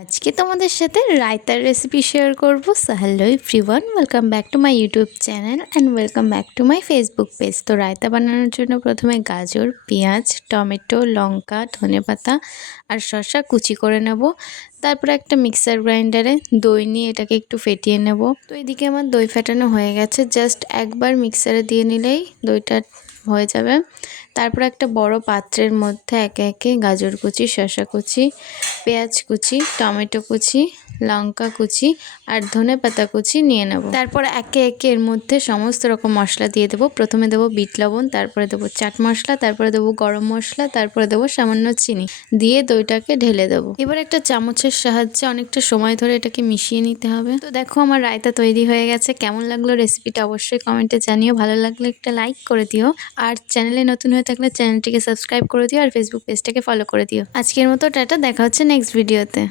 আজকে তোমাদের সাথে রায়তার রেসিপি শেয়ার করব। So hello everyone, welcome back to my YouTube channel and welcome back to my Facebook page. তো রায়তা বানানোর জন্য প্রথমে গাজর, পেঁয়াজ, টমেটো, লঙ্কা, ধনেপাতা আর শসা কুচি করে নেব। তারপরে একটা মিক্সার গ্রাইন্ডারে দই নিয়ে এটাকে একটু ফেটিয়ে নেব। তো এদিকে আমার দই ফেটানো হয়ে গেছে, জাস্ট একবার মিক্সারে দিয়ে নিলেই দইটা হয়ে যাবে। তারপর একটা বড় পাত্রের মধ্যে একে একে গাজর কুচি, শসা কুচি, পেঁয়াজ কুচি, টমেটো কুচি, লঙ্কা কুচি আর ধনেপাতা কুচি নিয়ে নেব। তারপর একে একে এর মধ্যে সমস্ত রকম মশলা দিয়ে দেবো। প্রথমে দেবো বিট লবণ, তারপরে দেবো চাট মশলা, তারপরে দেবো গরম মশলা, তারপরে দেবো সামান্য চিনি, দিয়ে দইটাকে ঢেলে দেবো। এবার একটা চামচের সাহায্যে অনেকটা সময় ধরে এটাকে মিশিয়ে নিতে হবে। তো দেখো আমার রায়তা তৈরি হয়ে গেছে। কেমন লাগলো রেসিপিটা অবশ্যই কমেন্টে জানিও। ভালো লাগলে একটা লাইক করে দিও, আর চ্যানেলে নতুন হয়ে থাকলে চ্যানেলটিকে সাবস্ক্রাইব করে দিও, আর ফেসবুক পেজটাকে ফলো করে দিও। আজকের মতো টাটা, দেখা হচ্ছে নেক্সট ভিডিওতে।